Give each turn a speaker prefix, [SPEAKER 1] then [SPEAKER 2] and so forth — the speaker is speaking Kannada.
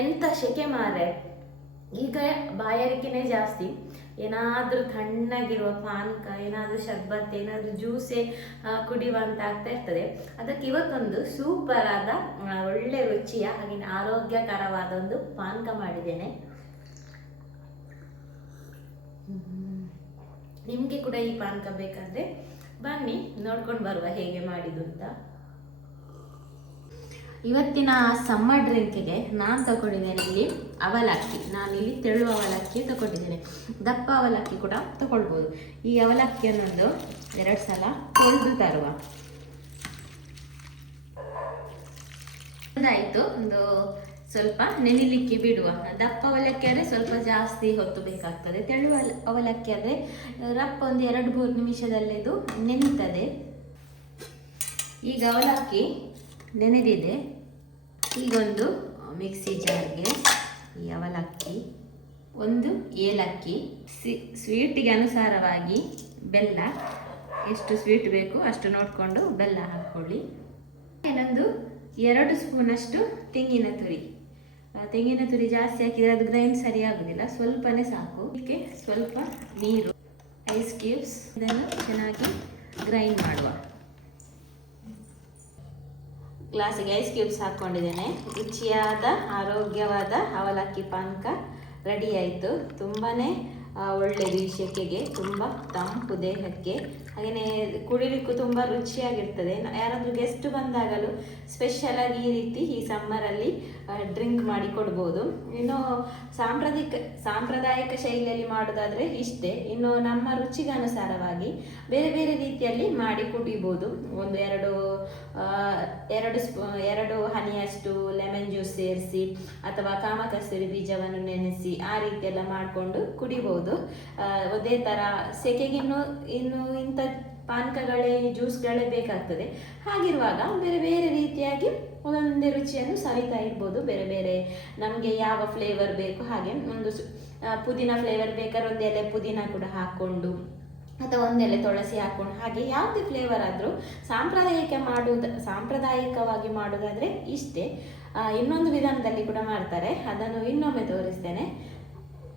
[SPEAKER 1] ಎಂತ ಶೆಕೆ ಮಾರೆ ಈಗ ಬಾಯಾರಿಕೆನೇ ಜಾಸ್ತಿ. ಏನಾದರೂ ತಣ್ಣಗಿರುವ ಪಾನಕ, ಏನಾದರೂ ಶರ್ಬತ್, ಏನಾದರೂ ಜ್ಯೂಸೇ ಕುಡಿಯುವಂತ ಆಗ್ತಾ ಇರ್ತದೆ. ಅದಕ್ಕೆ ಇವತ್ತೊಂದು ಸೂಪರ್ ಆದ ಒಳ್ಳೆ ರುಚಿಯ ಹಾಗೆ ಆರೋಗ್ಯಕರವಾದ ಒಂದು ಪಾನಕ ಮಾಡಿದ್ದೇನೆ. ನಿಮಗೆ ಕೂಡ ಈ ಪಾನಕ ಬೇಕಾದ್ರೆ ಬನ್ನಿ, ನೋಡ್ಕೊಂಡು ಬರುವ ಹೇಗೆ ಮಾಡಿದ್ದು ಅಂತ. ಇವತ್ತಿನ ಸಮ್ಮರ್ ಡ್ರಿಂಕಿಗೆ ನಾನು ತಗೊಂಡಿದ್ದೇನೆ ಇಲ್ಲಿ ಅವಲಕ್ಕಿ. ನಾನಿಲ್ಲಿ ತೆಳು ಅವಲಕ್ಕಿ ತಗೊಂಡಿದ್ದೇನೆ. ದಪ್ಪ ಅವಲಕ್ಕಿ ಕೂಡ ತಗೊಳ್ಬೋದು. ಈ ಅವಲಕ್ಕಿಯನ್ನೊಂದು ಎರಡು ಸಲ ತೊಳೆದು ತರುವ. ಆಯಿತು ಒಂದು ಸ್ವಲ್ಪ ನೆನಿಲಿಕ್ಕೆ ಬಿಡುವ. ದಪ್ಪ ಅವಲಕ್ಕಿ ಆದರೆ ಸ್ವಲ್ಪ ಜಾಸ್ತಿ ಹೊತ್ತು ಬೇಕಾಗ್ತದೆ. ತೆಳು ಅವಲ- ಅವಲಕ್ಕಿ ಆದರೆ ರಪ್ಪ ಒಂದು ಎರಡು ಮೂರು ನಿಮಿಷದಲ್ಲೇ ಇದು ನೆನೀತದೆ. ಈಗ ಅವಲಕ್ಕಿ ನೆನೆದಿದೆ. ಈಗೊಂದು ಮಿಕ್ಸಿ ಜಾರ್ಗೆ ಅವಲಕ್ಕಿ, ಒಂದು ಏಲಕ್ಕಿ, ಸಿ, ಸ್ವೀಟಿಗೆ ಅನುಸಾರವಾಗಿ ಬೆಲ್ಲ. ಎಷ್ಟು ಸ್ವೀಟ್ ಬೇಕು ಅಷ್ಟು ನೋಡಿಕೊಂಡು ಬೆಲ್ಲ ಹಾಕ್ಕೊಳ್ಳಿ. ಇನ್ನೊಂದು ಎರಡು ಸ್ಪೂನಷ್ಟು ತೆಂಗಿನ ತುರಿ. ತೆಂಗಿನ ತುರಿ ಜಾಸ್ತಿ ಹಾಕಿದರೆ ಅದು ಗ್ರೈಂಡ್ ಸರಿಯಾಗೋದಿಲ್ಲ ಸ್ವಲ್ಪನೇ ಸಾಕು. ಇದಕ್ಕೆ ಸ್ವಲ್ಪ ನೀರು, ಐಸ್ ಕ್ಯೂಬ್ಸ್, ಇದನ್ನು ಚೆನ್ನಾಗಿ ಗ್ರೈಂಡ್ ಮಾಡುವ. ಗ್ಲಾಸಿಗೆ ಐಸ್ ಕ್ಯೂಬ್ಸ್ ಹಾಕ್ಕೊಂಡಿದ್ದೇನೆ. ರುಚಿಯಾದ ಆರೋಗ್ಯವಾದ ಅವಲಕ್ಕಿ ಪಾನಕ ರೆಡಿ ಆಯಿತು. ತುಂಬಾ ಒಳ್ಳೆಯದು ಈ ತುಂಬ ತಂಪು ದೇಹಕ್ಕೆ. ಹಾಗೆಯೇ ಕುಡಿಲಿಕ್ಕೂ ತುಂಬ ರುಚಿಯಾಗಿರ್ತದೆ. ಯಾರಾದರೂ ಗೆಸ್ಟ್ ಬಂದಾಗಲೂ ಸ್ಪೆಷಲಾಗಿ ಈ ರೀತಿ ಈ ಸಮ್ಮರಲ್ಲಿ ಡ್ರಿಂಕ್ ಮಾಡಿ ಕೊಡ್ಬೋದು. ಇನ್ನು ಸಾಂಪ್ರದಾಯಿಕ ಸಾಂಪ್ರದಾಯಿಕ ಶೈಲಿಯಲ್ಲಿ ಮಾಡೋದಾದರೆ ಇಷ್ಟೇ. ಇನ್ನು ನಮ್ಮ ರುಚಿಗೆ ಅನುಸಾರವಾಗಿ ಬೇರೆ ಬೇರೆ ರೀತಿಯಲ್ಲಿ ಮಾಡಿ ಕುಡಿಬೋದು. ಒಂದು ಎರಡು ಎರಡು ಸ್ಪೂ ಎರಡು ಹನಿಯಷ್ಟು ಲೆಮನ್ ಸೇರಿಸಿ ಅಥವಾ ಕಾಮಕಸ್ತೂರಿ ಬೀಜವನ್ನು ನೆನೆಸಿ ಆ ರೀತಿಯೆಲ್ಲ ಮಾಡಿಕೊಂಡು ಕುಡಿಬಹುದು ಅದೇ ಥರ ಸೆಕೆಗಿನ್ನು ಇನ್ನು ಇಂಥ ಪಾನಕಗಳೇ, ಜ್ಯೂಸ್ಗಳೇ ಬೇಕಾಗ್ತದೆ. ಹಾಗಿರುವಾಗ ಬೇರೆ ಬೇರೆ ರೀತಿಯಾಗಿ ಒಂದೊಂದೇ ರುಚಿಯನ್ನು ಸವಿತಾ ಇರ್ಬೋದು. ಬೇರೆ ಬೇರೆ ನಮಗೆ ಯಾವ ಫ್ಲೇವರ್ ಬೇಕು ಹಾಗೆ ಒಂದು ಪುದೀನ ಫ್ಲೇವರ್ ಬೇಕಾದ್ರೆ ಒಂದು ಎಲೆ ಪುದೀನ ಕೂಡ ಹಾಕ್ಕೊಂಡು ಅಥವಾ ಒಂದೆಲೆ ತುಳಸಿ ಹಾಕೊಂಡು ಹಾಗೆ ಯಾವುದೇ ಫ್ಲೇವರ್ ಆದರೂ ಸಾಂಪ್ರದಾಯಿಕ ಮಾಡುವುದು ಸಾಂಪ್ರದಾಯಿಕವಾಗಿ ಮಾಡೋದಾದರೆ ಇಷ್ಟೇ. ಇನ್ನೊಂದು ವಿಧಾನದಲ್ಲಿ ಕೂಡ ಮಾಡ್ತಾರೆ. ಅದನ್ನು ಇನ್ನೊಮ್ಮೆ ತೋರಿಸ್ತೇನೆ.